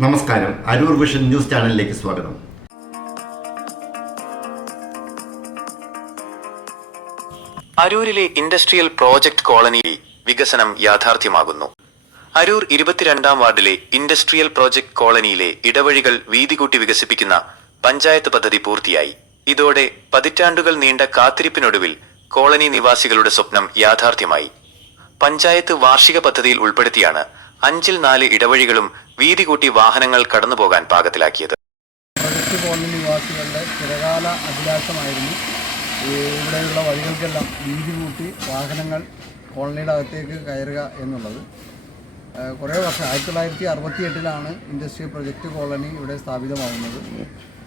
നമസ്കാരം. Aroor vision news ചാനലിലേക്ക് സ്വാഗതം. അരൂരിലെ ഇൻഡസ്ട്രിയൽ പ്രോജക്ട് കോളനിയിൽ വികസനം യാഥാർത്ഥ്യമാകുന്നു. അരൂർ ഇരുപത്തിരണ്ടാം വാർഡിലെ ഇൻഡസ്ട്രിയൽ പ്രോജക്ട് കോളനിയിലെ ഇടവഴികൾ വീതി കൂട്ടി വികസിപ്പിക്കുന്ന പഞ്ചായത്ത് പദ്ധതി പൂർത്തിയായി. ഇതോടെ പതിറ്റാണ്ടുകൾ നീണ്ട കാത്തിരിപ്പിനൊടുവിൽ കോളനി നിവാസികളുടെ സ്വപ്നം യാഥാർത്ഥ്യമായി. പഞ്ചായത്ത് വാർഷിക പദ്ധതിയിൽ ഉൾപ്പെടുത്തിയാണ് അഞ്ചിൽ നാല് ഇടവഴികളും വീതി കൂട്ടി വാഹനങ്ങൾ കടന്നുപോകാൻ പാകത്തിലാക്കിയത്. നിവാസികളുടെ ചിരകാല അഭിലാഷമായിരുന്നു. ഇവിടെയുള്ള വഴികൾക്കെല്ലാം വീതി കൂട്ടി വാഹനങ്ങൾ കോളനിയുടെ അകത്തേക്ക് കയറുക എന്നുള്ളത്. കുറേ വർഷം ആയിരത്തി തൊള്ളായിരത്തി അറുപത്തി എട്ടിലാണ് ഇൻഡസ്ട്രിയൽ പ്രൊജക്റ്റ് കോളനി ഇവിടെ സ്ഥാപിതമാകുന്നത്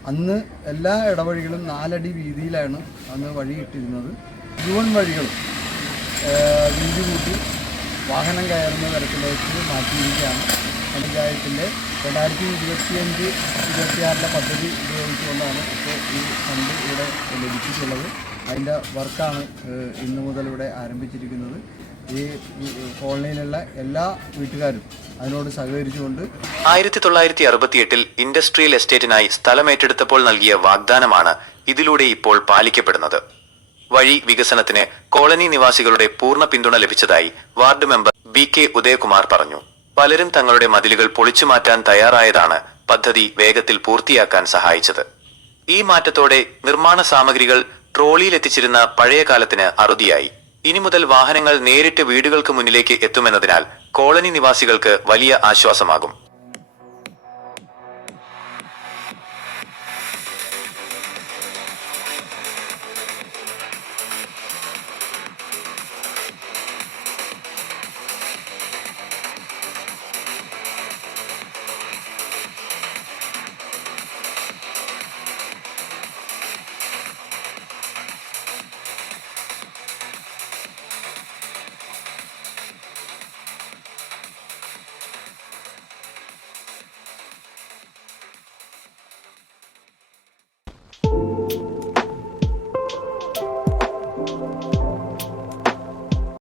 അന്ന് എല്ലാ ഇടവഴികളും നാലടി വീതിയിലാണ് അന്ന് വഴി ഇട്ടിരുന്നത് മുഴുവൻ വഴികളും വീതി കൂട്ടി വാഹനം കയറുന്ന തരത്തിലേക്ക് മാറ്റിയിരിക്കുകയാണ്. പഞ്ചായത്തിന്റെ രണ്ടായിരത്തി ഇരുപത്തിയഞ്ച് ഇരുപത്തിയാറിലെ പദ്ധതി ഉപയോഗിച്ചുകൊണ്ടാണ് ഇപ്പോൾ ഈ ഫണ്ട് ഇവിടെ ലഭിച്ചിട്ടുള്ളത്. അതിന്റെ വർക്കാണ് ഇന്ന് മുതൽ ഇവിടെ ആരംഭിച്ചിരിക്കുന്നത്. ഈ കോളനിയിലുള്ള എല്ലാ വീട്ടുകാരും അതിനോട് സഹകരിച്ചുകൊണ്ട് ആയിരത്തി തൊള്ളായിരത്തി അറുപത്തിയെട്ടിൽ ഇൻഡസ്ട്രിയൽ എസ്റ്റേറ്റിനായി സ്ഥലമേറ്റെടുത്തപ്പോൾ നൽകിയ വാഗ്ദാനമാണ് ഇതിലൂടെ ഇപ്പോൾ പാലിക്കപ്പെടുന്നത്. വഴി വികസനത്തിന് കോളനി നിവാസികളുടെ പൂർണ പിന്തുണ ലഭിച്ചതായി ward member B K Udayakumar പറഞ്ഞു. പലരും തങ്ങളുടെ മതിലുകൾ പൊളിച്ചു മാറ്റാൻ തയ്യാറായതാണ് പദ്ധതി വേഗത്തിൽ പൂർത്തിയാക്കാൻ സഹായിച്ചത്. ഈ മാറ്റത്തോടെ നിർമ്മാണ സാമഗ്രികൾ ട്രോളിയിലെത്തിച്ചിരുന്ന പഴയ കാലത്തിന് അറുതിയായി. ഇനി മുതൽ വാഹനങ്ങൾ നേരിട്ട് വീടുകൾക്ക് മുന്നിലേക്ക് എത്തുമെന്നതിനാൽ കോളനി നിവാസികൾക്ക് വലിയ ആശ്വാസമാകും.